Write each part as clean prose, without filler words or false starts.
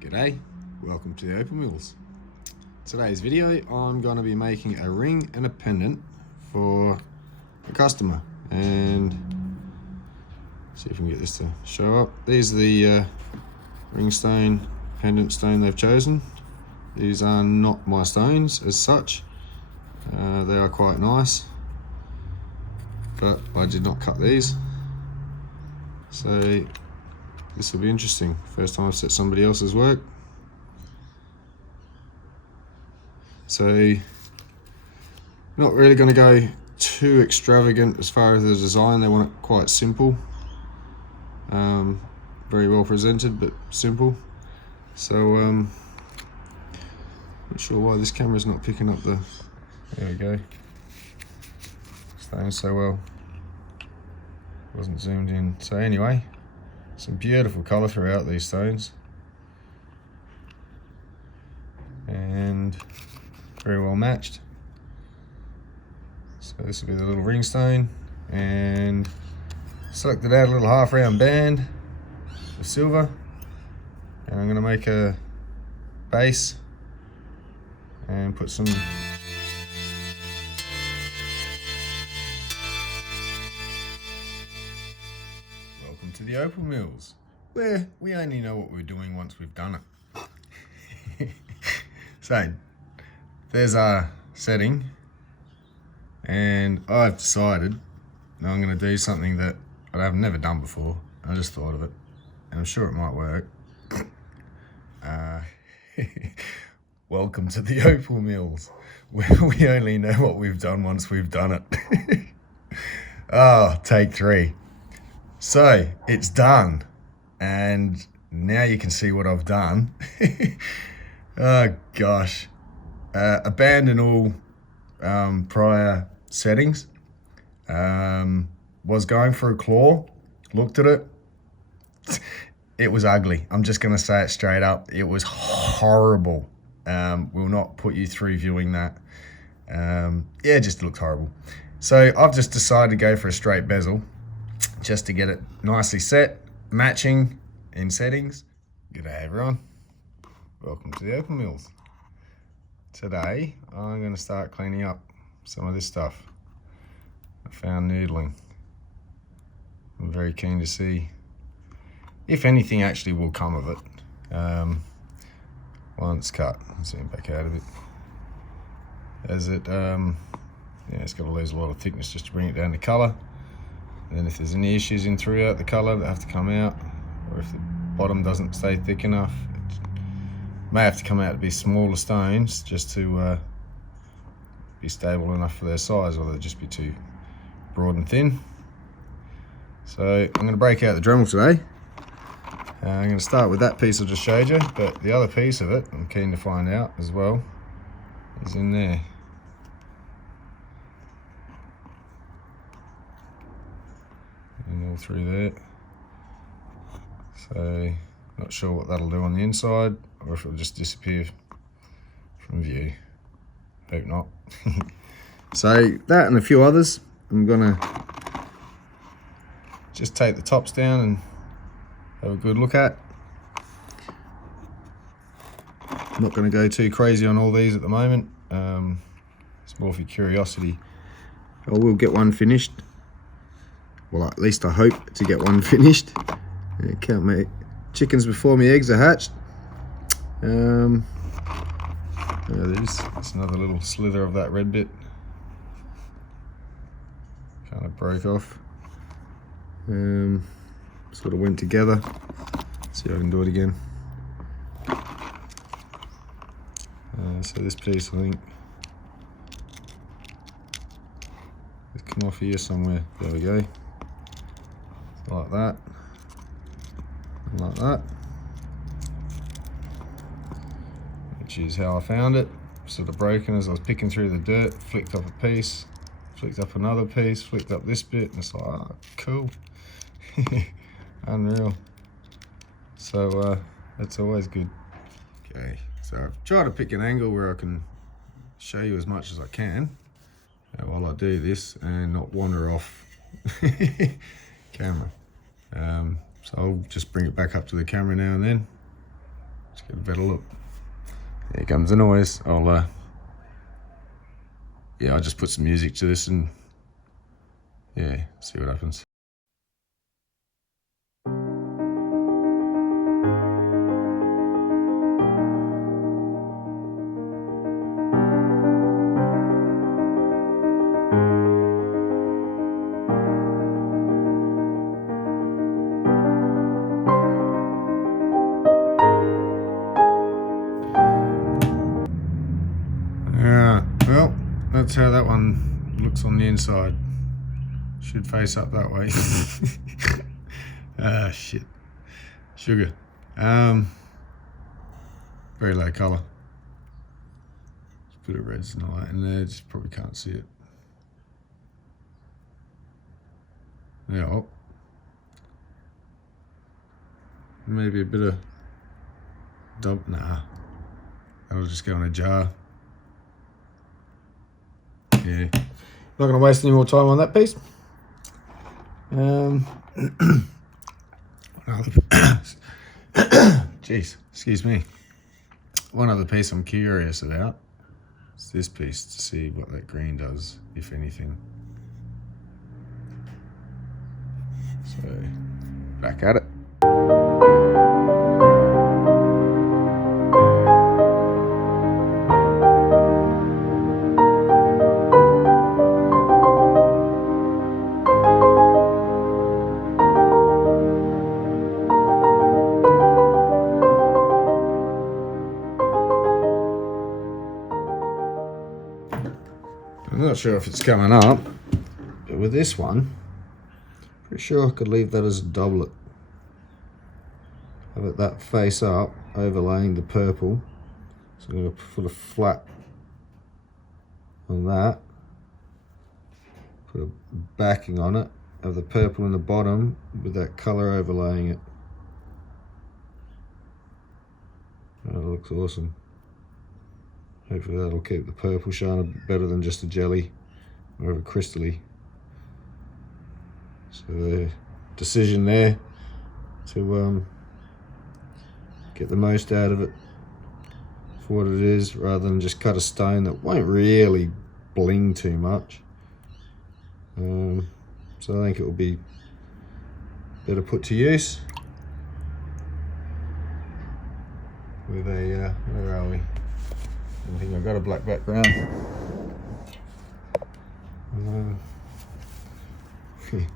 G'day, welcome to the Opal Mills. Today's video I'm going to be making a ring and a pendant for a customer, and see if we can get this to show up. These are the ring stone, pendant stone they've chosen. These are not my stones as such. They are quite nice, but I did not cut these, so this will be interesting. First time I've set somebody else's work. So not really going to go too extravagant as far as the design. They want it quite simple, very well presented but simple. So not sure why this camera's not picking up the, there we go, staying so well, wasn't zoomed in. So anyway, some beautiful colour throughout these stones, and very well matched. So this will be the little ring stone, and selected out a little half round band of silver, and I'm going to make a base and put some welcome to the Opal Mills, where we only know what we're doing once we've done it. So there's our setting, and I've decided now I'm going to do something that I've never done before. I just thought of it, and I'm sure it might work. Welcome to the Opal Mills, where we only know what we've done once we've done it. Oh, take 3. So it's done, and now you can see what I've done. Oh gosh. Abandon all prior settings. Was going for a claw, looked at it, it was ugly. I'm just going to say it straight up. It was horrible. Will not put you through viewing that. Yeah, it just looked horrible. So I've just decided to go for a straight bezel, just to get it nicely set, matching in settings. G'day everyone. Welcome to the Opal Mills. Today I'm going to start cleaning up some of this stuff I found noodling. I'm very keen to see if anything actually will come of it once cut. Zoom back out of it, as it yeah, it's got to lose a lot of thickness just to bring it down to colour. And then if there's any issues in throughout the colour that have to come out, or if the bottom doesn't stay thick enough, may have to come out to be smaller stones just to be stable enough for their size, or they'll just be too broad and thin. So I'm going to break out the Dremel today. I'm going to start with that piece I just showed you, but the other piece of it I'm keen to find out as well is in there. And all through there. So not sure what that'll do on the inside, or if it'll just disappear from view. Hope not. So that and a few others, I'm gonna just take the tops down and have a good look at. I'm not gonna go too crazy on all these at the moment. It's more for curiosity. I will get one finished. Well, at least I hope to get one finished. Yeah, can't make chickens before my eggs are hatched. There it is. It's another little slither of that red bit. Kind of broke off. Sort of went together. See if I can do it again. So this piece, I think, it's come off here somewhere. There we go. Like that. And like that. Which is how I found it. Sort of broken as I was picking through the dirt. Flicked up a piece, flicked up another piece, flicked up this bit, and it's like, oh, cool. Unreal. So that's always good. Okay, so I've tried to pick an angle where I can show you as much as I can while I do this and not wander off camera. So I'll just bring it back up to the camera now and then, Let's get a better look. Here comes the noise. I'll just put some music to this and yeah, see what happens. Yeah, well, that's how that one looks on the inside. Should face up that way. Ah, shit. Sugar. Very low colour. Just put a reds and all that in there, just probably can't see it. Yeah, oh. Maybe a bit of dump, nah. That'll just go in a jar. Yeah. Not gonna waste any more time on that piece. Jeez, excuse me. One other piece I'm curious about is this piece, to see what that green does, if anything. So, back at it. I'm not sure if it's coming up, but with this one, pretty sure I could leave that as a doublet. Have it that face up, overlaying the purple. So I'm going to put a flat on that. Put a backing on it, have the purple in the bottom with that colour overlaying it. Oh, that looks awesome. Hopefully that'll keep the purple shine better than just a jelly or a crystally. So the decision there to get the most out of it for what it is, rather than just cut a stone that won't really bling too much. So I think it will be better put to use with a, where are we? I think I've got a black background. Yeah,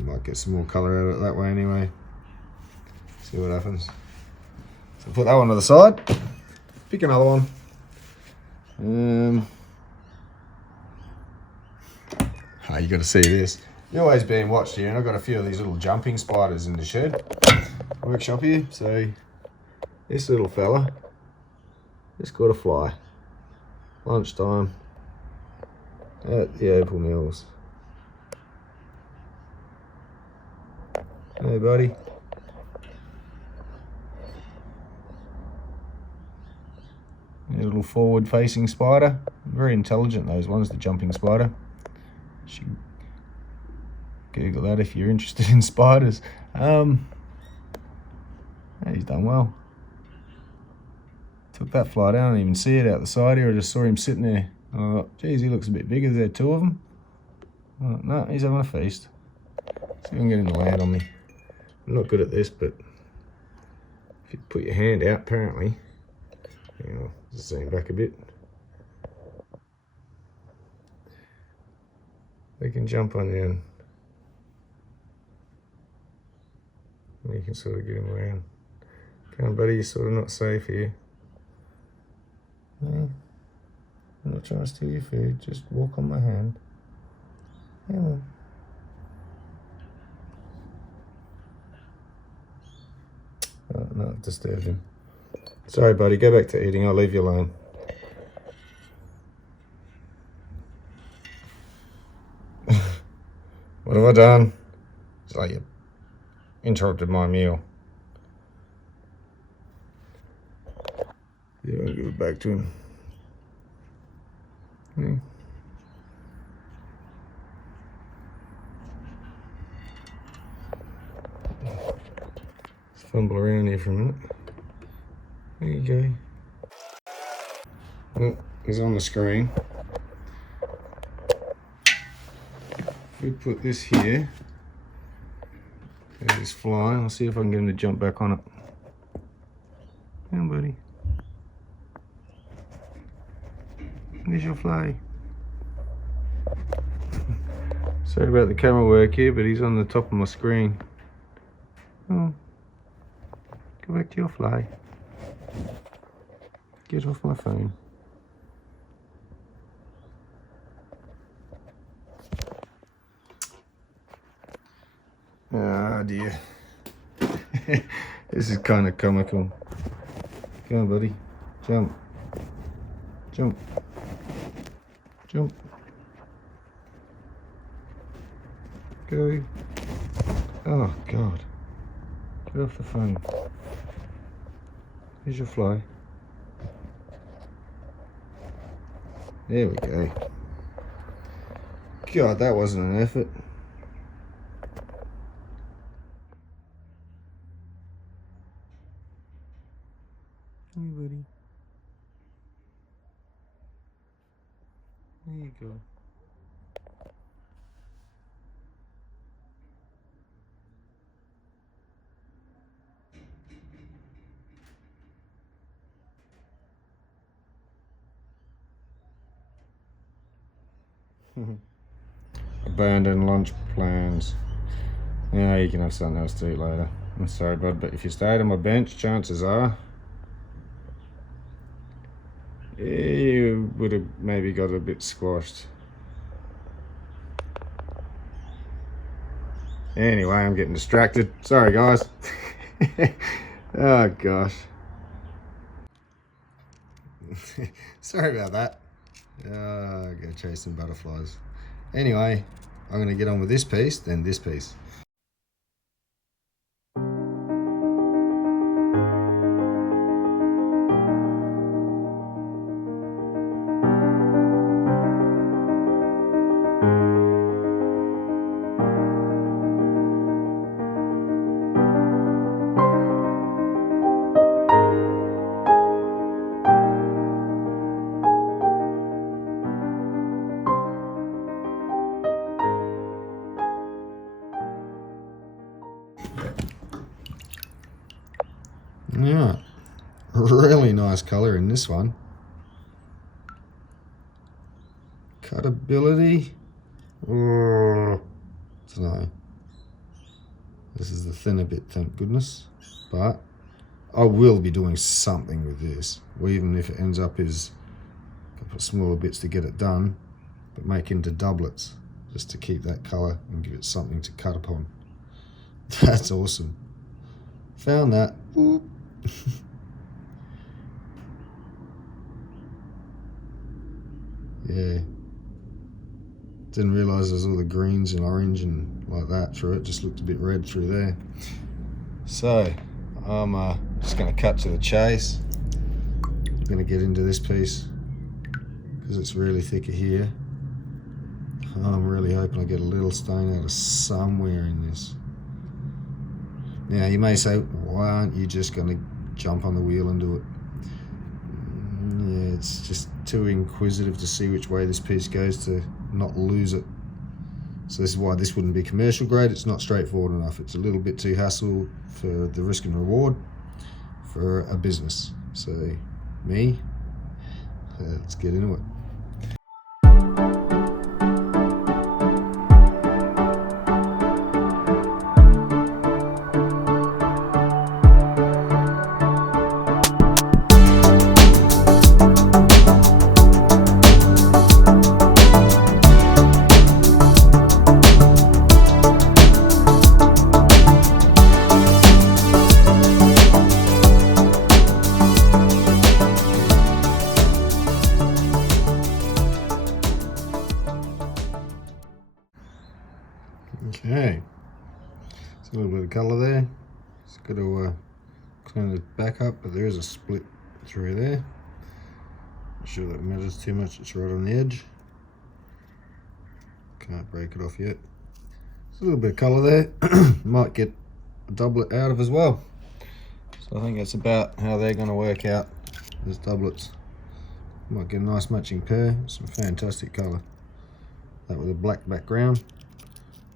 might get some more colour out of it that way anyway. See what happens. So put that one to the side. Pick another one. You got to see this. You're always being watched here, and I've got a few of these little jumping spiders in the shed workshop here. So this little fella just got a fly. Lunchtime at the Opal Mills. Hey buddy. A little forward facing spider. Very intelligent, those ones, the jumping spider. You should Google that if you're interested in spiders. He's done well. Took that fly down, I didn't even see it out the side here. I just saw him sitting there. I thought, geez, he looks a bit bigger. There are two of them. No, he's having a feast. See if I can get him to land on me. I'm not good at this, but if you put your hand out, apparently, just zoom back a bit. They can jump on you, and you can sort of get him around. Come on, buddy, you're sort of not safe here. No, I'm not trying to steal your food, just walk on my hand. Come on. Oh, no, I've disturbed him. Sorry, buddy, go back to eating, I'll leave you alone. What have I done? It's like you interrupted my meal. Yeah, I'll give it back to him. Yeah. fumble around here for a minute. There you go. Oh, he's on the screen. If we put this here, there's this fly. I'll see if I can get him to jump back on it. Come on, buddy. There's your fly. Sorry about the camera work here, but he's on the top of my screen. Oh, go back to your fly. Get off my phone. Ah, dear. This is kind of comical. Come on, buddy. Jump. Jump. Jump. Go. Oh, God. Get off the phone. Here's your fly. There we go. God, that wasn't an effort. Hey, buddy. There you go. Abandoned lunch plans. Yeah, you can have something else to eat later. I'm sorry, bud, but if you stayed on my bench, chances are you would have maybe got a bit squashed. Anyway, I'm getting distracted. Sorry, guys. Oh, gosh. Sorry about that. Go chase some butterflies. Anyway, I'm going to get on with this piece, then this piece. Yeah, really nice colour in this one. Cutability, oh, I don't know. This is the thinner bit, thank goodness. But I will be doing something with this, even if it ends up as a couple of smaller bits to get it done, but make into doublets just to keep that colour and give it something to cut upon. That's awesome. Found that. Oop. Yeah, didn't realise there's all the greens and orange and like that through it. Just looked a bit red through there. So I'm just going to cut to the chase. I'm going to get into this piece because it's really thicker here. I'm really hoping I get a little stain out of somewhere in this. Now you may say, why aren't you just going to jump on the wheel and do it? Yeah, it's just too inquisitive to see which way this piece goes to not lose it. So this is why this wouldn't be commercial grade. It's not straightforward enough. It's a little bit too hassle for the risk and reward for a business. So me, let's get into it. Okay, it's a little bit of colour there. It's got to clean it back up, but there is a split through there. Not sure that matters too much, it's right on the edge. Can't break it off yet. There's a little bit of colour there. Might get a doublet out of as well. So I think that's about how they're going to work out as doublets. Might get a nice matching pair, some fantastic colour. That with a black background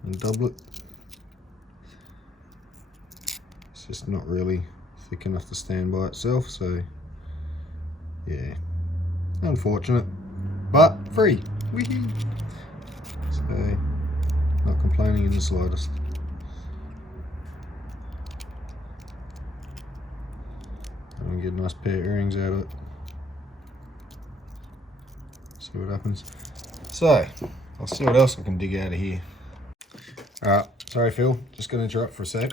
and doublet. It's just not really thick enough to stand by itself, so yeah, unfortunate, but free. Whee! So not complaining in the slightest. I'm gonna get a nice pair of earrings out of it. See what happens. So I'll see what else I can dig out of here. Alright, sorry Phil, just gonna interrupt for a sec.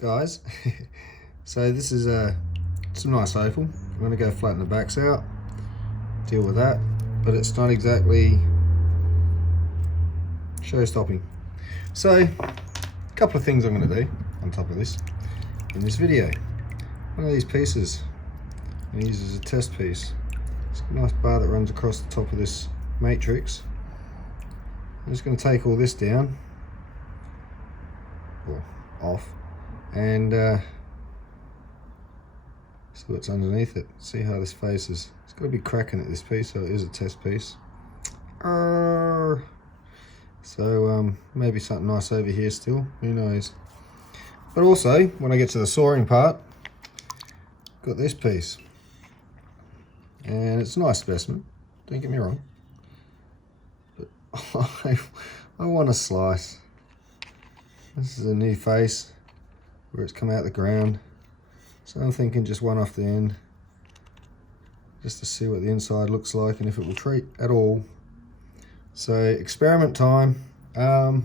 Guys, so this is some nice opal. I'm gonna go flatten the backs out, deal with that, but it's not exactly show-stopping. So, a couple of things I'm gonna do on top of this in this video. One of these pieces I'm gonna use as a test piece. It's a nice bar that runs across the top of this matrix. I'm just gonna take all this down, or off, and see what's underneath it. See how this faces. It's got to be cracking at this piece, so it is a test piece. So maybe something nice over here still, who knows. But also, when I get to the sawing part, got this piece. And it's a nice specimen, don't get me wrong. But I want a slice. This is a new face where it's come out the ground. So I'm thinking just one off the end, just to see what the inside looks like and if it will treat at all. So experiment time, and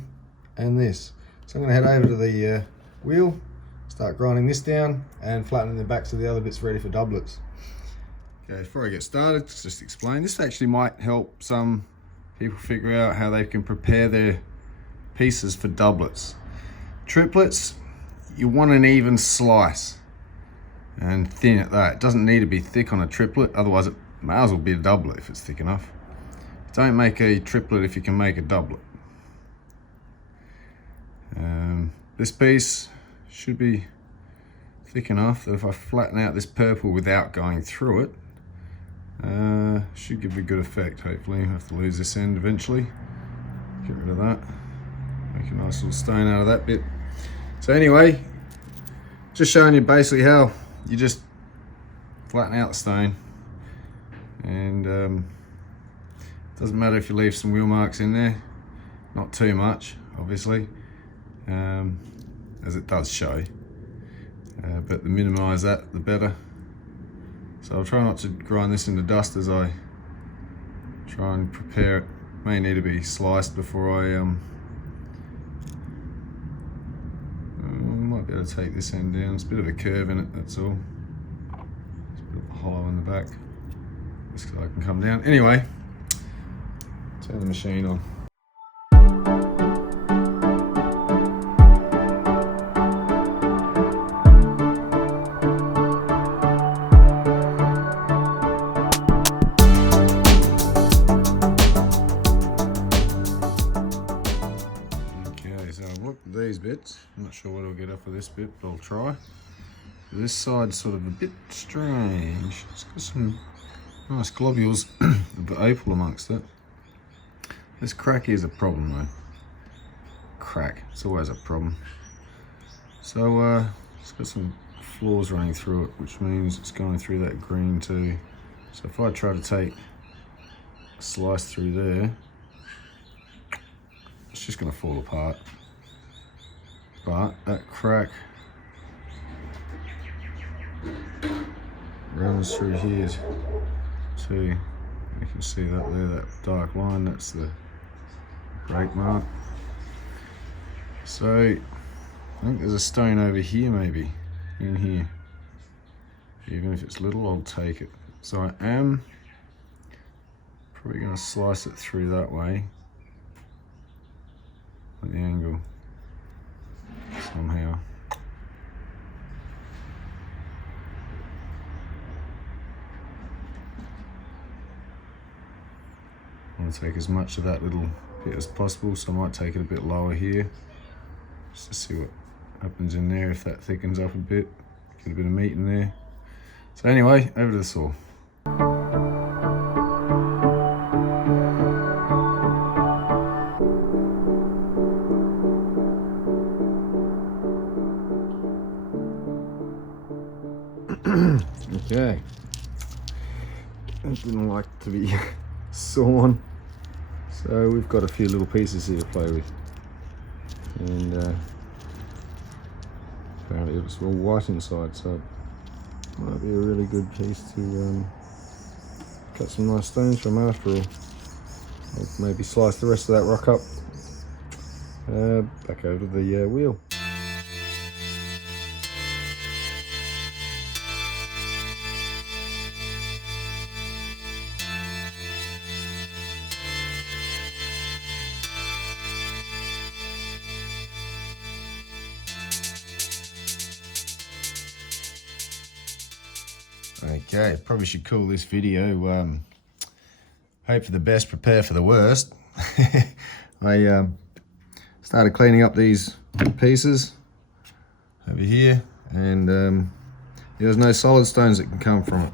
this. So I'm going to head over to the wheel, start grinding this down and flattening the backs of the other bits ready for doublets. Okay, before I get started, let's just explain. This actually might help some people figure out how they can prepare their pieces for doublets. Triplets, you want an even slice and thin at that. It doesn't need to be thick on a triplet, otherwise it may as well be a doublet if it's thick enough. Don't make a triplet if you can make a doublet. This piece should be thick enough that if I flatten out this purple without going through it, should give a good effect. Hopefully. I have to lose this end eventually. Get rid of that. Make a nice little stone out of that bit. So anyway, just showing you basically how you just flatten out the stone, and doesn't matter if you leave some wheel marks in there, not too much obviously, as it does show, but the minimise that the better. So I'll try not to grind this into dust as I try and prepare it. May need to be sliced before I might be able to take this end down. It's a bit of a curve in it, that's all. It's a bit of a hollow in the back. Just so I can come down. Anyway, turn the machine on. These bits, I'm not sure what I'll get up of this bit, but I'll try. This side's sort of a bit strange. It's got some nice globules of opal amongst it. This crack is a problem though. Crack, it's always a problem. So it's got some flaws running through it, which means it's going through that green too. So if I try to take a slice through there, it's just going to fall apart. But that crack runs through here too. You can see that there, that dark line, that's the break mark. So I think there's a stone over here maybe, in here. Even if it's little, I'll take it. So I am probably going to slice it through that way at the angle. Somehow. I want to take as much of that little bit as possible, so I might take it a bit lower here, just to see what happens in there if that thickens up a bit. Get a bit of meat in there. So anyway, over to the saw. Okay. It didn't like to be sawn, so we've got a few little pieces here to play with. And apparently it's all white inside, so it might be a really good piece to cut some nice stones from after all. I'll maybe slice the rest of that rock up back over the wheel. Okay, probably should call this video hope for the best, prepare for the worst. I started cleaning up these pieces over here, and there's no solid stones that can come from it.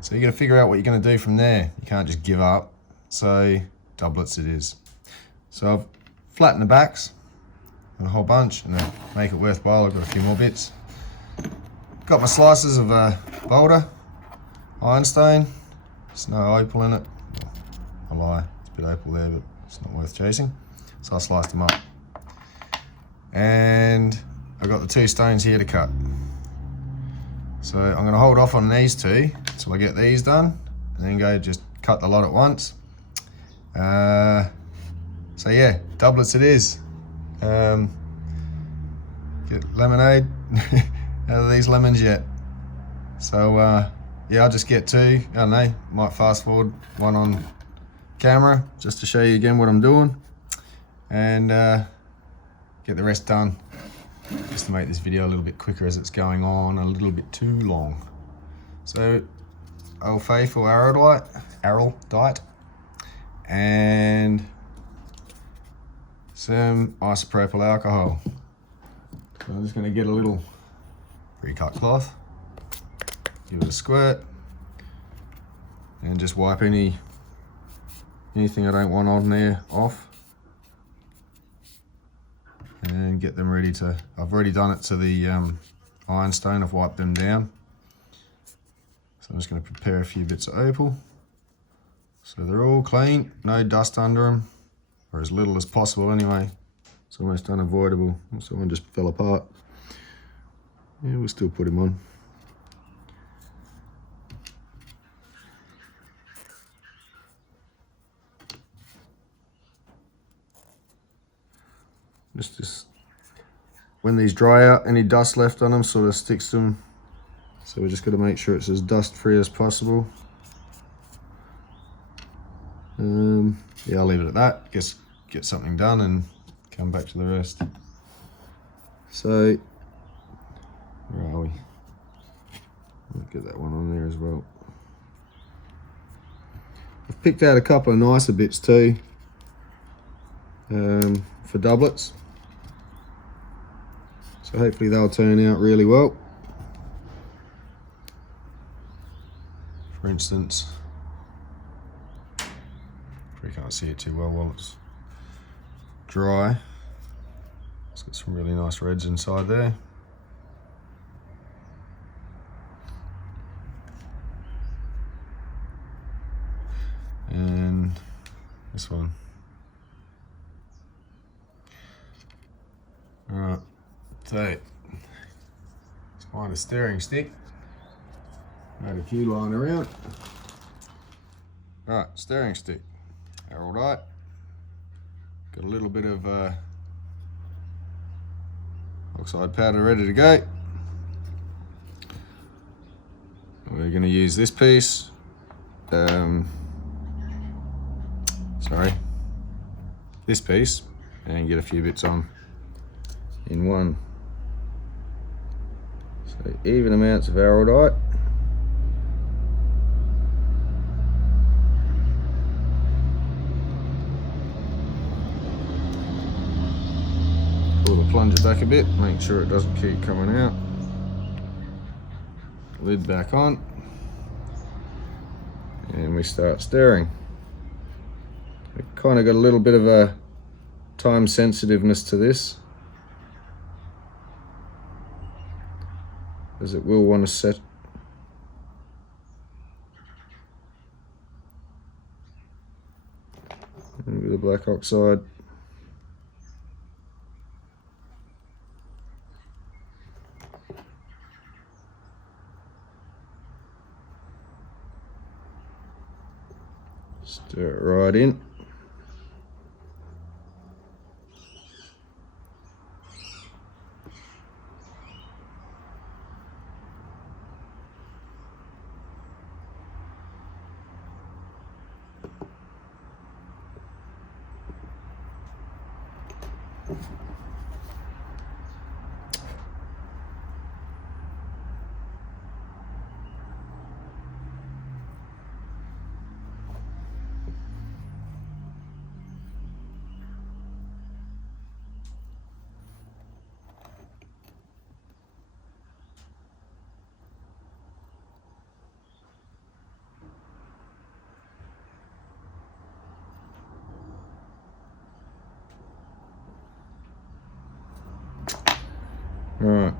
So you got to figure out what you're going to do from there. You can't just give up. So doublets it is. So I've flattened the backs and a whole bunch, and to make it worthwhile I've got a few more bits. Got my slices of boulder, ironstone. There's no opal in it. I lie, it's a bit opal there, but it's not worth chasing. So I sliced them up. And I've got the two stones here to cut. So I'm going to hold off on these two until I get these done, and then go just cut the lot at once. So yeah, doublets it is. Get lemonade out of these lemons yet. So yeah, I'll just get two. I don't know, might fast forward one on camera just to show you again what I'm doing, and get the rest done, just to make this video a little bit quicker as it's going on a little bit too long. So Old Faithful araldite and some isopropyl alcohol. So I'm just going to get a little pre-cut cloth, give it a squirt, and just wipe anything I don't want on there off, and get them ready to, I've already done it to the ironstone, I've wiped them down. So I'm just going to prepare a few bits of opal, so they're all clean, no dust under them, or as little as possible anyway. It's almost unavoidable. So one just fell apart. Yeah, we'll still put him on. Just when these dry out, any dust left on them sort of sticks to them. So we're just going to make sure it's as dust free as possible. Yeah, I'll leave it at that. Guess get something done and come back to the rest. So where are we? I'll get that one on there as well. I've picked out a couple of nicer bits too for doublets. So hopefully they'll turn out really well. For instance, probably can't see it too well while it's dry. It's got some really nice reds inside there. And this one. Alright, so let's find a stirring stick. Made a few lying around. Alright, stirring stick. Araldite. Got a little bit of oxide powder ready to go. We're going to use this piece. This piece, and get a few bits on in one. So even amounts of araldite. Pull the plunger back a bit, make sure it doesn't keep coming out. lid back on, and we start stirring. We've kind of got a little bit of a time sensitiveness to this, as it will want to set. With the black oxide. Stir it right in. Right.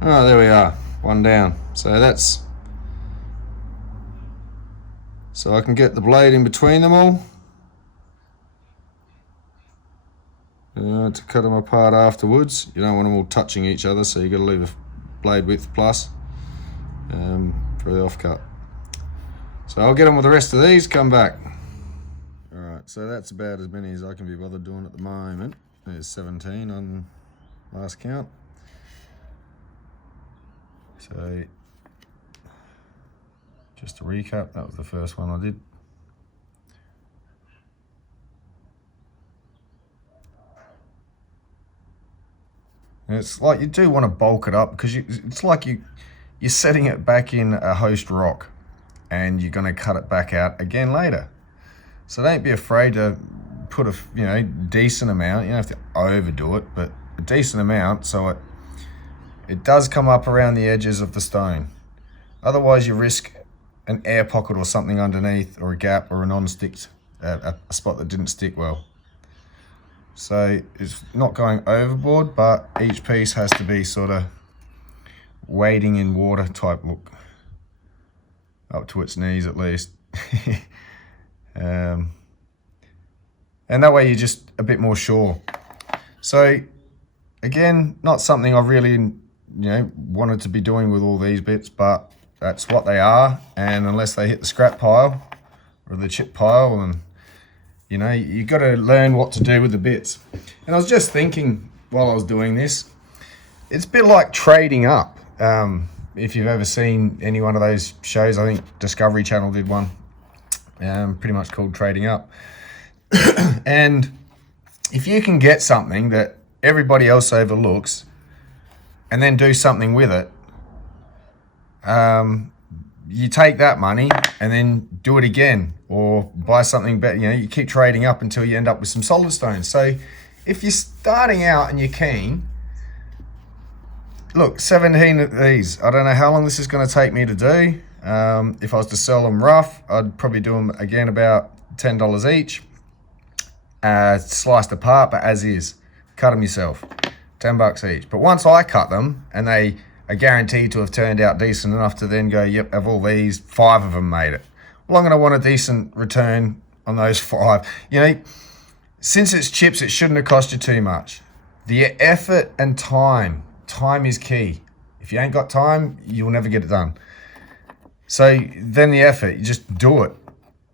Oh, there we are, one down. So that's, so I can get the blade in between them all to cut them apart afterwards. You don't want them all touching each other, so you've got to leave a blade width plus for the offcut. So I'll get on with the rest of these, come back. Alright, so that's about as many as I can be bothered doing at the moment. There's 17 on last count. So, just to recap, that was the first one I did. And it's like you do want to bulk it up because it's like you're setting it back in a host rock and you're going to cut it back out again later. So don't be afraid to put a decent amount. You don't have to overdo it, but a decent amount so it does come up around the edges of the stone. Otherwise you risk an air pocket or something underneath, or a gap, or a non-stick, a spot that didn't stick well. So it's not going overboard, but each piece has to be sort of wading in water type look, up to its knees at least. And that way you're just a bit more sure. So again, not something I really wanted to be doing with all these bits, but that's what they are. And unless they hit the scrap pile or the chip pile, and you got to learn what to do with the bits. And I was just thinking while I was doing this, it's a bit like trading up. if you've ever seen any one of those shows, I think Discovery Channel did one, pretty much called Trading Up. And if you can get something that everybody else overlooks and then do something with it, you take that money and then do it again, or buy something better. You know, you keep trading up until you end up with some solid stones. So if you're starting out and you're keen, look, 17 of these. I don't know how long this is going to take me to do. If I was to sell them rough, I'd probably do them again about $10 each. Sliced apart, but as is. Cut them yourself. $10 each. But once I cut them and they are guaranteed to have turned out decent enough to then go, yep, of all these, 5 of them made it. Well, I'm going to want a decent return on those 5. You know, since it's chips, it shouldn't have cost you too much. The effort and time is key. If you ain't got time, you'll never get it done. So then the effort, you just do it.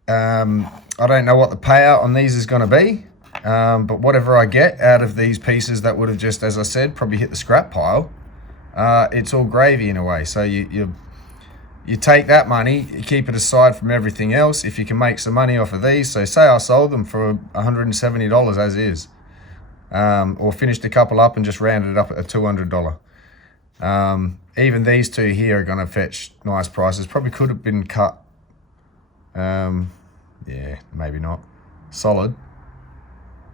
I don't know what the payout on these is going to be, but whatever I get out of these pieces that would have just, as I said, probably hit the scrap pile, it's all gravy in a way. So you take that money, you keep it aside from everything else. If you can make some money off of these, so say I sold them for $170 as is, or finished a couple up and just rounded it up at a $200. Even these two here are going to fetch nice prices. Probably could have been cut. Yeah, maybe not solid,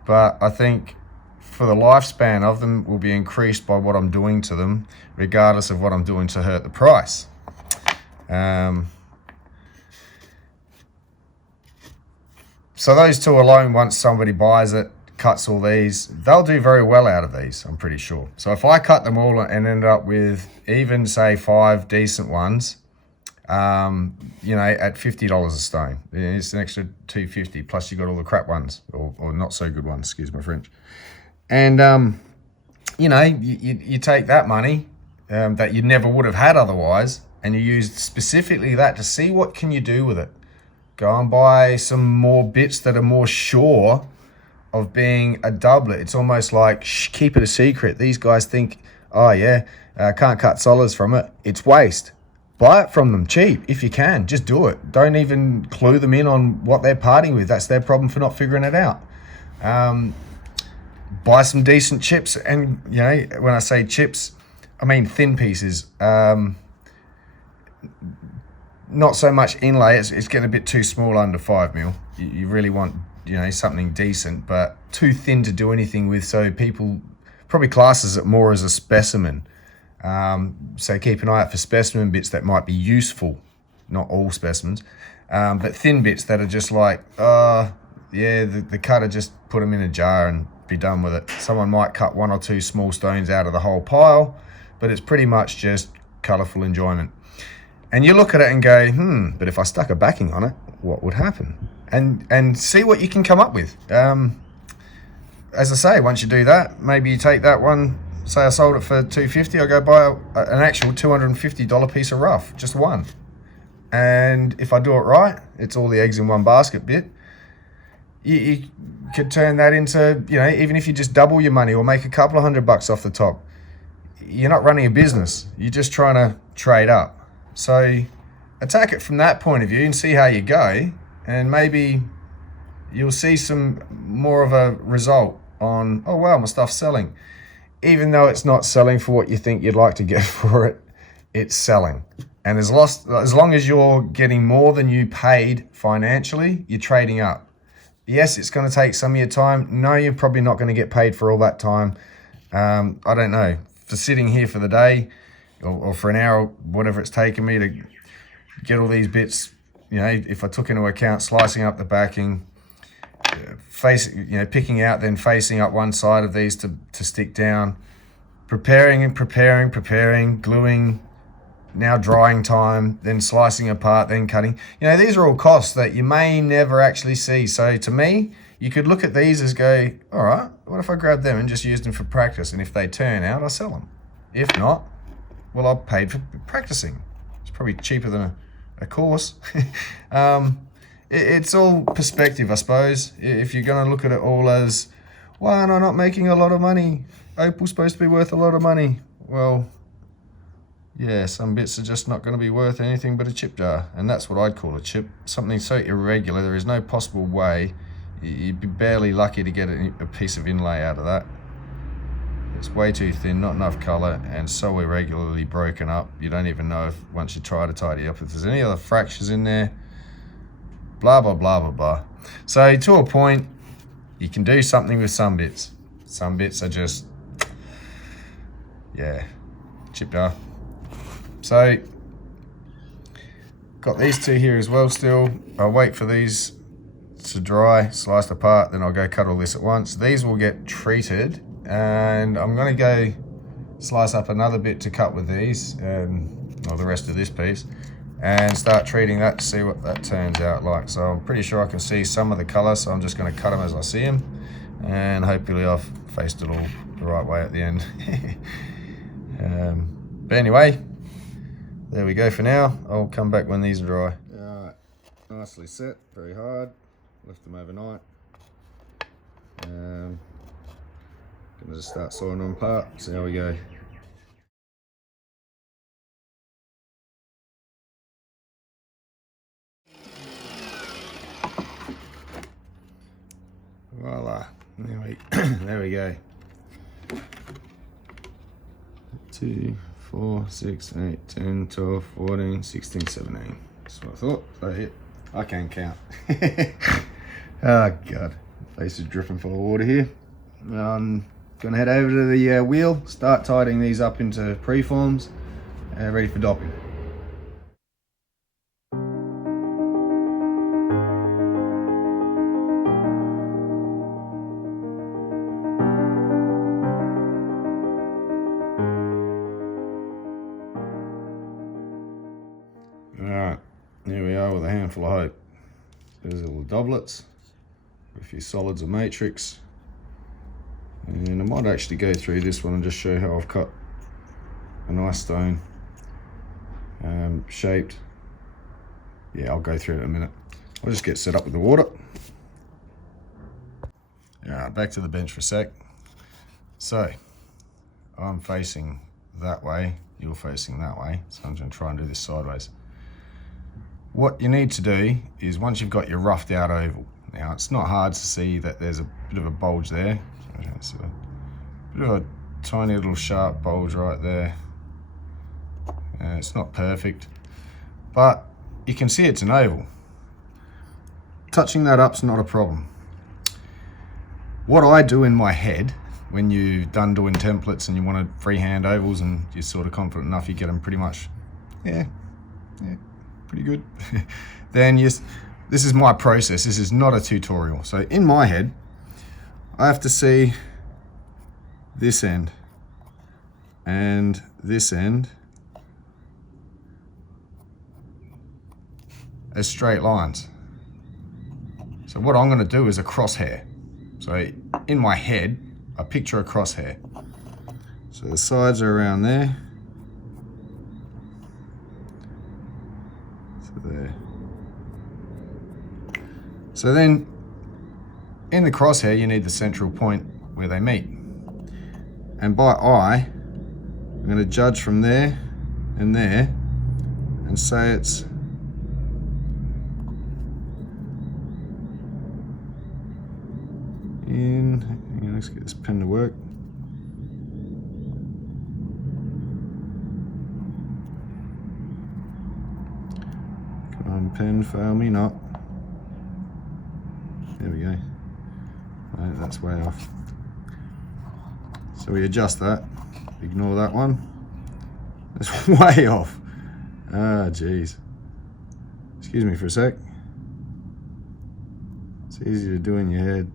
but I think for the lifespan of them will be increased by what I'm doing to them, regardless of what I'm doing to hurt the price. So those two alone, once somebody buys it, cuts all these, they'll do very well out of these, I'm pretty sure. So if I cut them all and end up with even say 5 decent ones, you know, at $50 a stone, it's an extra $250, plus you got all the crap ones, or not so good ones, excuse my French. And you know, you take that money that you never would have had otherwise, and you use specifically that to see what can you do with it. Go and buy some more bits that are more sure of being a doublet. It's almost like, keep it a secret. These guys think, oh yeah, can't cut solids from it. It's waste. Buy it from them cheap if you can. Just do it. Don't even clue them in on what they're parting with. That's their problem for not figuring it out. Buy some decent chips, and you know, when I say chips, I mean thin pieces. Not so much inlay. It's getting a bit too small under 5 mil. You really want, you know, something decent, but too thin to do anything with. So people probably classes it more as a specimen. So keep an eye out for specimen bits that might be useful, not all specimens, but thin bits that are just like, yeah, the cutter just put them in a jar and be done with it. Someone might cut 1 or 2 small stones out of the whole pile, but it's pretty much just colourful enjoyment. And you look at it and go, but if I stuck a backing on it, what would happen? And see what you can come up with. As I say, once you do that, maybe you take that one. Say I sold it for $250, I go buy an actual $250 piece of rough, just one. And if I do it right, it's all the eggs in one basket bit. You could turn that into, you know, even if you just double your money or make a couple of $100 off the top, you're not running a business. You're just trying to trade up. So attack it from that point of view and see how you go. And maybe you'll see some more of a result on, oh wow, my stuff's selling. Even though it's not selling for what you think you'd like to get for it, it's selling. And as long as you're getting more than you paid financially, you're trading up. Yes, it's going to take some of your time. No, you're probably not going to get paid for all that time. I don't know. For sitting here for the day or for an hour, whatever it's taken me to get all these bits, you know, if I took into account slicing up the backing, picking out, then facing up one side of these to stick down, preparing, gluing, now drying time, then slicing apart, then cutting. You know, these are all costs that you may never actually see. So to me, you could look at these as go, all right, what if I grab them and just use them for practice? And if they turn out, I'll sell them. If not, well, I've paid for practicing. It's probably cheaper than a course. It's all perspective, I suppose. If you're going to look at it all as, why am I not making a lot of money? Opal's supposed to be worth a lot of money. Well, yeah, some bits are just not going to be worth anything but a chip jar, and that's what I'd call a chip. Something so irregular, there is no possible way. You'd be barely lucky to get a piece of inlay out of that. It's way too thin, not enough colour, and so irregularly broken up, you don't even know if, once you try to tidy up, if there's any other fractures in there. Blah, blah, blah, blah, blah. So to a point, you can do something with some bits. Some bits are just, yeah, chip jar. So, got these two here as well still. I'll wait for these to dry, sliced apart, then I'll go cut all this at once. These will get treated, and I'm gonna go slice up another bit to cut with these, or the rest of this piece, and start treating that to see what that turns out like. So I'm pretty sure I can see some of the colour, so I'm just gonna cut them as I see them, and hopefully I've faced it all the right way at the end. But anyway, there we go for now. I'll come back when these are dry. Alright, nicely set, very hard. Left them overnight. Gonna just start sawing them apart, see how we go. Voila, there we go. 2, 4, 6, 8, 10, 12, 14, 16, 17. That's what I thought. So hit. I can count. Oh God, face is dripping full of water here. I'm gonna head over to the wheel, start tidying these up into preforms, ready for dopping. Alright, here we are with a handful of hope. There's all the doublets, a few solids of matrix, and I might actually go through this one and just show how I've cut a nice stone, shaped. Yeah, I'll go through it in a minute. I'll just get set up with the water. Alright, back to the bench for a sec. So, I'm facing that way, you're facing that way, so I'm going to try and do this sideways. What you need to do is, once you've got your roughed out oval, now it's not hard to see that there's a bit of a bulge there. It's a bit of a tiny little sharp bulge right there. It's not perfect, but you can see it's an oval. Touching that up's not a problem. What I do in my head, when you're done doing templates and you want to freehand ovals and you're sort of confident enough you get them pretty much, yeah, pretty good, then yes, this is my process. This is not a tutorial. So in my head, I have to see this end and this end as straight lines. So what I'm going to do is a crosshair. So in my head, I picture a crosshair. So the sides are around there. There. So then in the crosshair you need the central point where they meet, and by eye I'm going to judge from there and there and say it's in. Hang on, let's get this pen to work. Pen, fail me not. There we go. Right, that's way off. So we adjust that. Ignore that one. That's way off. Ah, geez. Excuse me for a sec. It's easy to do in your head.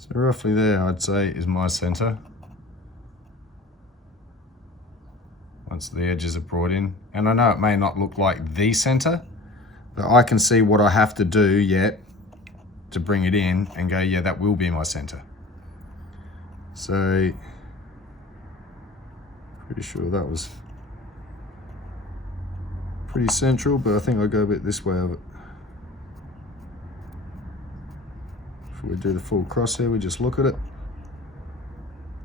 So roughly there, I'd say, is my center. Once the edges are brought in. And I know it may not look like the center, but I can see what I have to do yet to bring it in and go, yeah, that will be my center. So Pretty sure that was pretty central, but I think I'll go a bit this way of it. Before we do the full crosshair, we just look at it.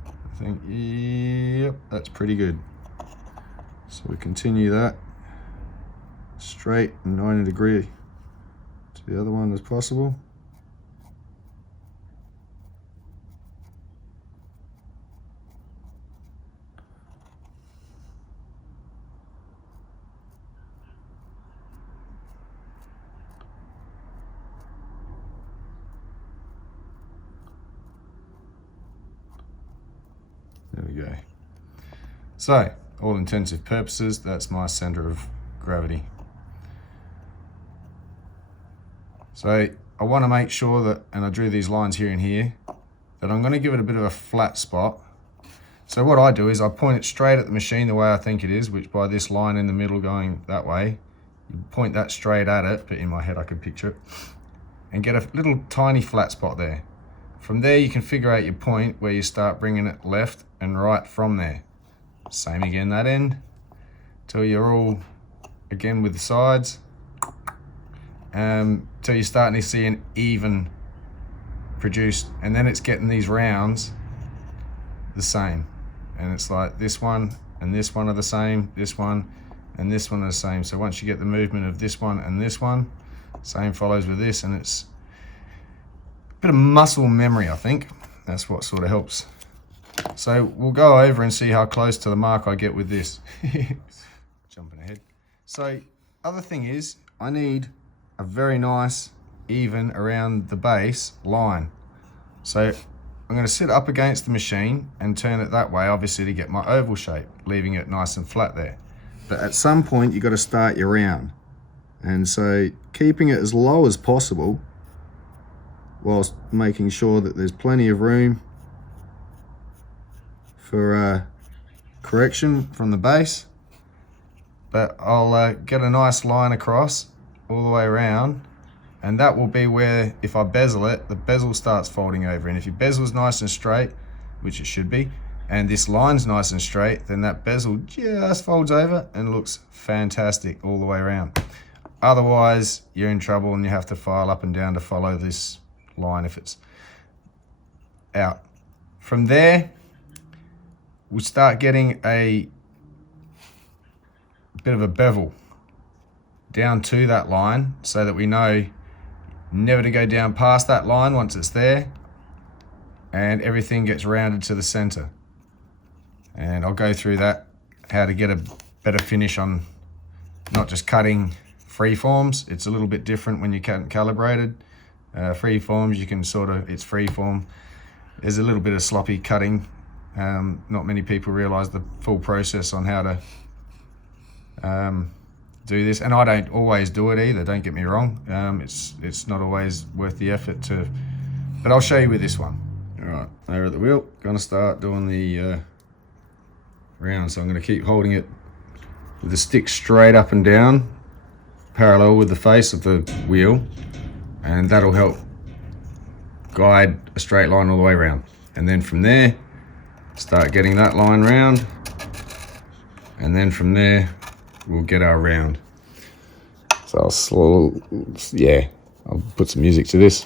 I think, yep, that's pretty good. So we continue that straight and 90 degree to the other one as possible. There we go. So, all intensive purposes, that's my center of gravity. So I want to make sure that, and I drew these lines here and here, that I'm going to give it a bit of a flat spot. So what I do is I point it straight at the machine the way I think it is, which by this line in the middle going that way, you point that straight at it, but in my head I could picture it, and get a little tiny flat spot there. From there you can figure out your point where you start bringing it left and right from there. Same again that end, till you're all, again with the sides, till you're starting to see an even produced, and then it's getting these rounds the same. And it's like this one and this one are the same, this one and this one are the same. So once you get the movement of this one and this one, same follows with this, and it's a bit of muscle memory, I think. That's what sort of helps. So we'll go over and see how close to the mark I get with this. Jumping ahead. So other thing is, I need a very nice, even around the base line. So I'm going to sit up against the machine and turn it that way, obviously to get my oval shape, leaving it nice and flat there. But at some point you've got to start your round. And so keeping it as low as possible, whilst making sure that there's plenty of room for correction from the base. But I'll get a nice line across all the way around, and that will be where, if I bezel it, the bezel starts folding over. And if your bezel's nice and straight, which it should be, and this line's nice and straight, then that bezel just folds over and looks fantastic all the way around. Otherwise, you're in trouble and you have to file up and down to follow this line if it's out. From there, we'll start getting a bit of a bevel down to that line, so that we know never to go down past that line once it's there, and everything gets rounded to the center. And I'll go through that, how to get a better finish on not just cutting free forms. It's a little bit different when you cut calibrated. Free forms, you can sort of, it's free form. There's a little bit of sloppy cutting. Not many people realize the full process on how to do this, and I don't always do it either, don't get me wrong. It's not always worth the effort to, but I'll show you with this one. All right, there at the wheel, gonna start doing the round. So I'm gonna keep holding it with the stick straight up and down, parallel with the face of the wheel, and that'll help guide a straight line all the way around. And then from there, start getting that line round, and then from there, we'll get our round. So I'll put some music to this.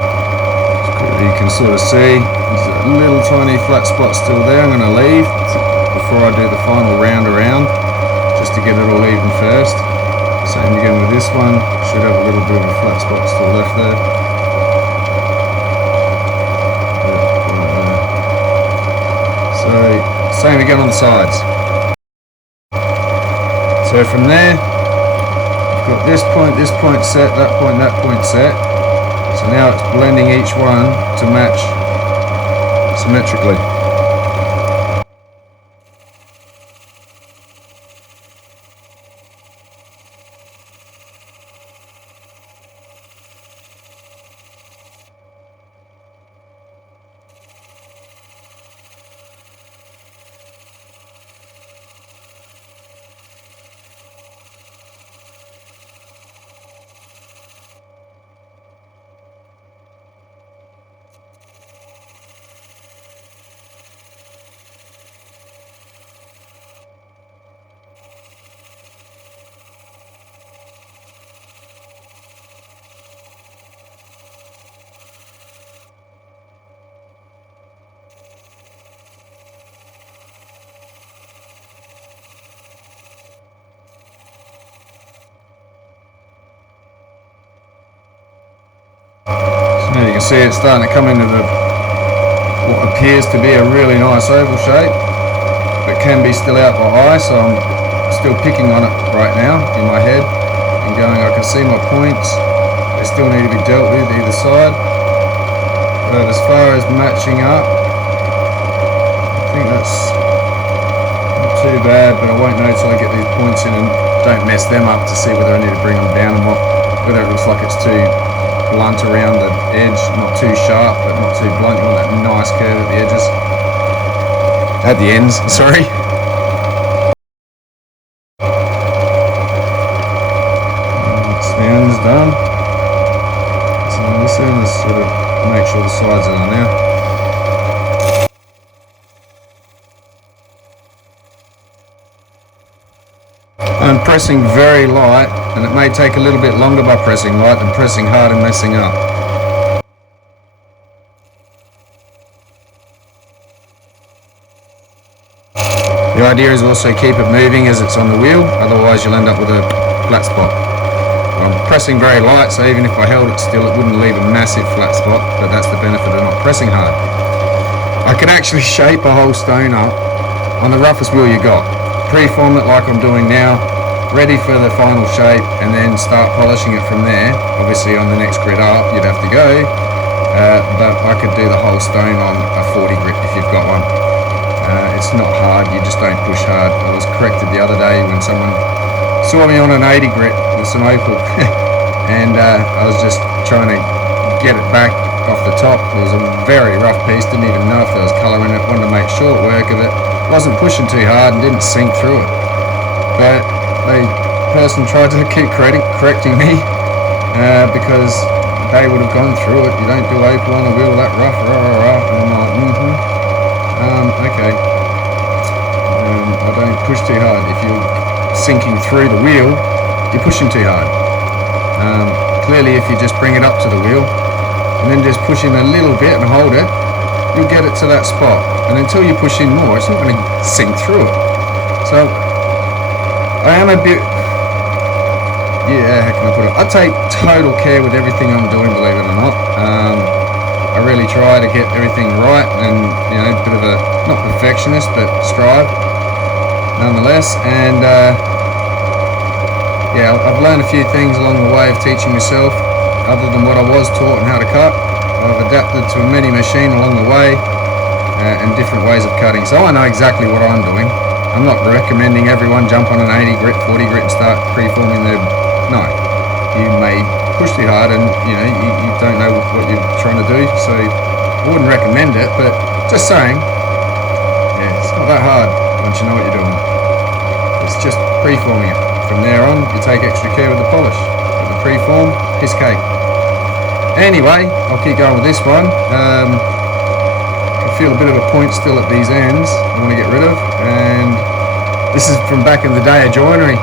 You can sort of see there's a little tiny flat spot still there. I'm going to leave before I do the final round around, just to get it all even first. Same again with this one. Should have a little bit of a flat spot still left there. So same again on the sides. So from there, I've got this point set, that point set. So now it's blending each one to match symmetrically. Now you can see it's starting to come into what appears to be a really nice oval shape, but can be still out by eye, so I'm still picking on it right now in my head and going, I can see my points, they still need to be dealt with either side. But as far as matching up, I think that's not too bad, but I won't know until I get these points in and don't mess them up to see whether I need to bring them down and whether it looks like it's too blunt around the edge, not too sharp but not too blunt. You want that nice curve at the edges, at the ends, sorry. The end's done, so this end is sort of make sure the sides are on now. I'm pressing very light, and it may take a little bit longer by pressing light than pressing hard and messing up. The idea is also keep it moving as it's on the wheel, otherwise you'll end up with a flat spot. I'm pressing very light, so even if I held it still it wouldn't leave a massive flat spot, but that's the benefit of not pressing hard. I can actually shape a whole stone up on the roughest wheel you got. Preform it like I'm doing now, ready for the final shape, and then start polishing it from there. Obviously on the next grit up you'd have to go, but I could do the whole stone on a 40 grit if you've got one. It's not hard, you just don't push hard. I was corrected the other day when someone saw me on an 80 grit with some Opal and I was just trying to get it back off the top. It was a very rough piece, didn't even know if there was colour in it, wanted to make short work of it, wasn't pushing too hard and didn't sink through it. But the person tried to keep correcting me because they would have gone through it. You don't do Opal on a wheel that rough, rah, rah, rah. And I'm like, okay. I don't push too hard. If you're sinking through the wheel, you're pushing too hard. Clearly if you just bring it up to the wheel and then just push in a little bit and hold it, you'll get it to that spot. And until you push in more, it's not going to sink through it. So I am a bit, how can I put it? I take total care with everything I'm doing, believe it or not. I really try to get everything right, and a bit of a, not perfectionist, but strive nonetheless. And I've learned a few things along the way of teaching myself, other than what I was taught and how to cut. I've adapted to many machine along the way and different ways of cutting, so I know exactly what I'm doing. I'm not recommending everyone jump on an 80 grit, 40 grit and start preforming their, no. You may push too hard and you don't know what you're trying to do, so I wouldn't recommend it, but just saying, it's not that hard once you know what you're doing. It's just preforming it. From there on, you take extra care with the polish. With the preform, piss cake. Anyway, I'll keep going with this one. I feel a bit of a point still at these ends I want to get rid of, and this is from back in the day of joinery.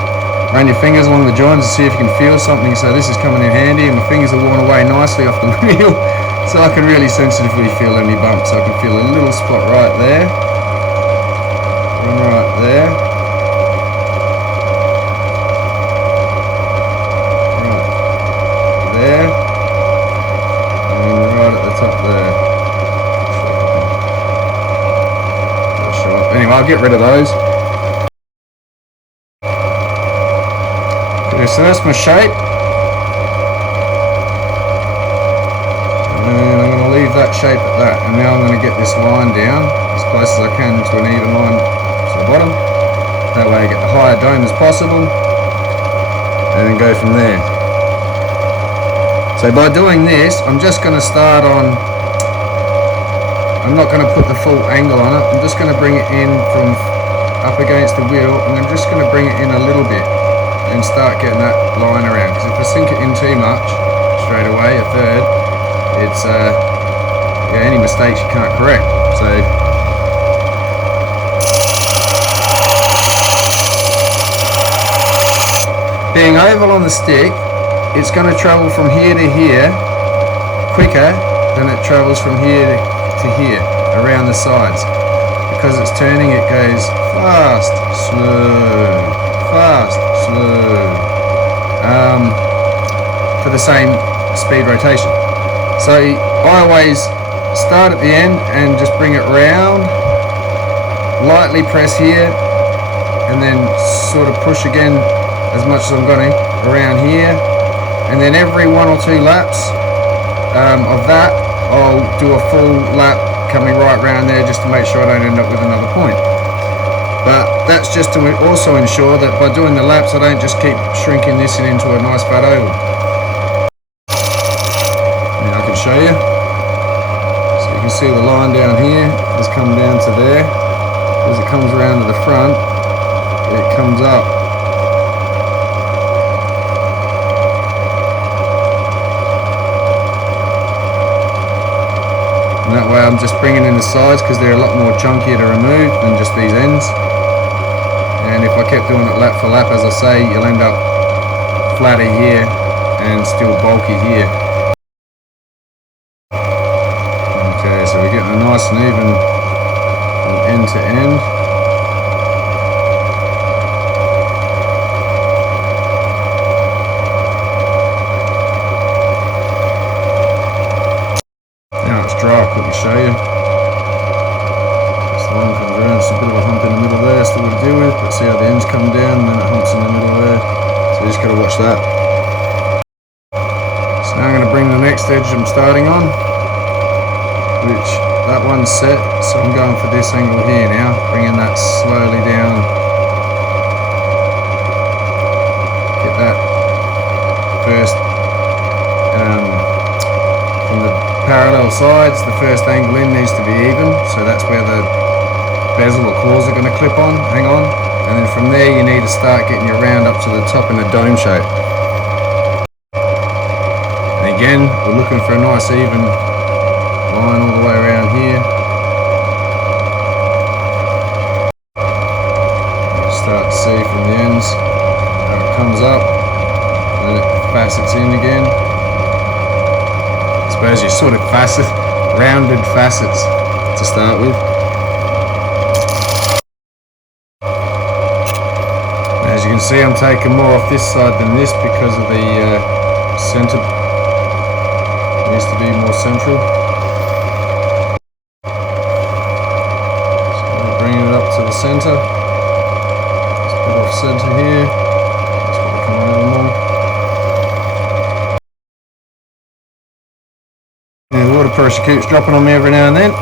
Run your fingers along the joins to see if you can feel something, so this is coming in handy, and my fingers are worn away nicely off the wheel, so I can really sensitively feel any bumps. I can feel a little spot right there, one right there, right there, and right at the top there. Anyway, I'll get rid of those. Okay, so that's my shape. And I'm going to leave that shape at that. And now I'm going to get this line down as close as I can to an even line to the bottom. That way I get the higher dome as possible. And then go from there. So by doing this, I'm just going to start on, I'm not going to put the full angle on it, I'm just going to bring it in from up against the wheel, and I'm just going to bring it in a little bit and start getting that line around, because if I sink it in too much straight away, a third, it's any mistakes you can't correct. So being oval on the stick, it's going to travel from here to here quicker than it travels from here to here around the sides. Because it's turning, it goes fast, slow, fast, slow, for the same speed rotation. So I always start at the end and just bring it round, lightly press here, and then sort of push again as much as I'm going around here, and then every 1 or 2 laps of that I'll do a full lap coming right round there just to make sure I don't end up with another point. But that's just to also ensure that by doing the laps I don't just keep shrinking this into a nice fat oval. Now I can show you. So you can see the line down here has come down to there. As it comes around to the front, it comes up. And that way I'm just bringing in the sides because they're a lot more chunkier to remove than just these ends. And if I kept doing it lap for lap, as I say, you'll end up flatter here and still bulky here. Okay, so we're getting a nice and even from end to end. Now it's dry, I'll quickly show you. This line comes around, it's a bit of a hump in the middle there, still got to deal with, but see how the ends come down and then it humps in the middle there. So you just got to watch that. So now I'm going to bring the next edge I'm starting on, which that one's set, so I'm going for this angle here now, bringing that slowly down. Get that first from the parallel sides, the first angle in needs to be even, so that's where the bezel or claws are going to clip on, hang on, and then from there you need to start getting your round up to the top in a dome shape. And again, we're looking for a nice even line all the way around here. You start to see from the ends how it comes up, and then it facets in again. I suppose you sort of rounded facets to start with. As you can see, I'm taking more off this side than this because of the centre. It needs to be more central. To the centre, just a bit off centre here, just got to come over more. Yeah, the water pressure keeps dropping on me every now and then.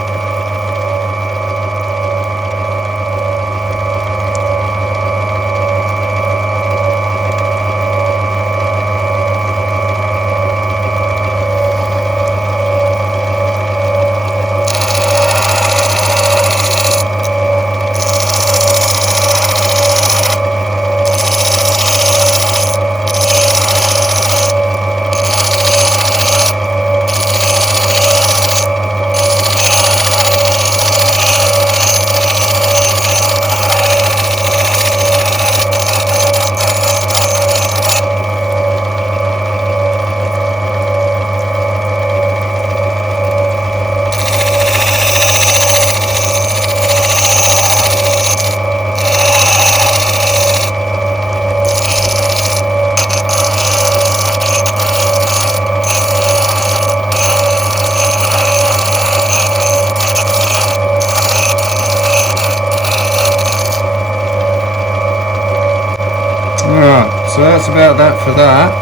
So that's about that for that,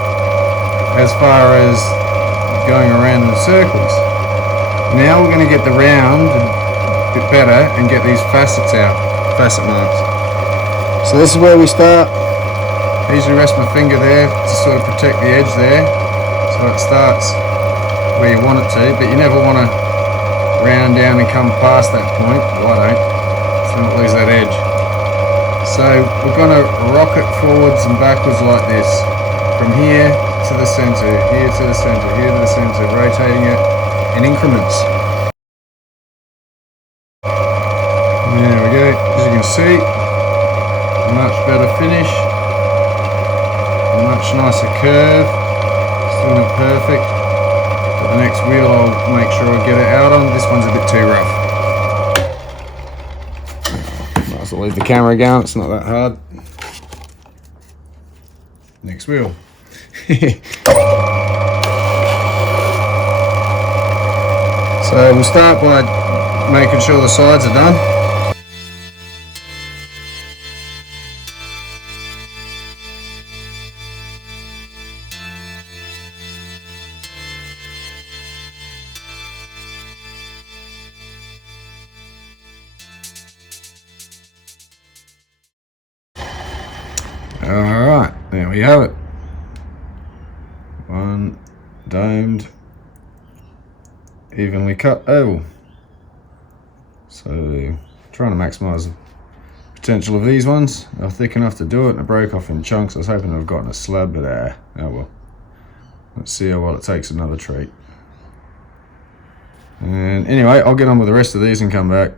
as far as going around in circles. Now we're going to get the round a bit better and get these facets out, facet marks. So this is where we start. I usually rest my finger there to sort of protect the edge there, so it starts where you want it to, but you never want to round down and come past that point. Well, I don't, so don't lose that edge. So we're going to rock it forwards and backwards like this, from here to the centre, here to the centre, here to the centre, rotating it in increments. There we go, as you can see, a much better finish, a much nicer curve, still not perfect, but the next wheel I'll make sure I get it out on. This one's a bit too rough. I'll leave the camera going, it's not that hard. Next wheel. So we'll start by making sure the sides are done. Alright, there we have it. One domed, evenly cut oval. So, trying to maximise the potential of these ones. They're thick enough to do it, and it broke off in chunks. I was hoping to have gotten a slab, but oh well. Let's see how well it takes another treat. And anyway, I'll get on with the rest of these and come back.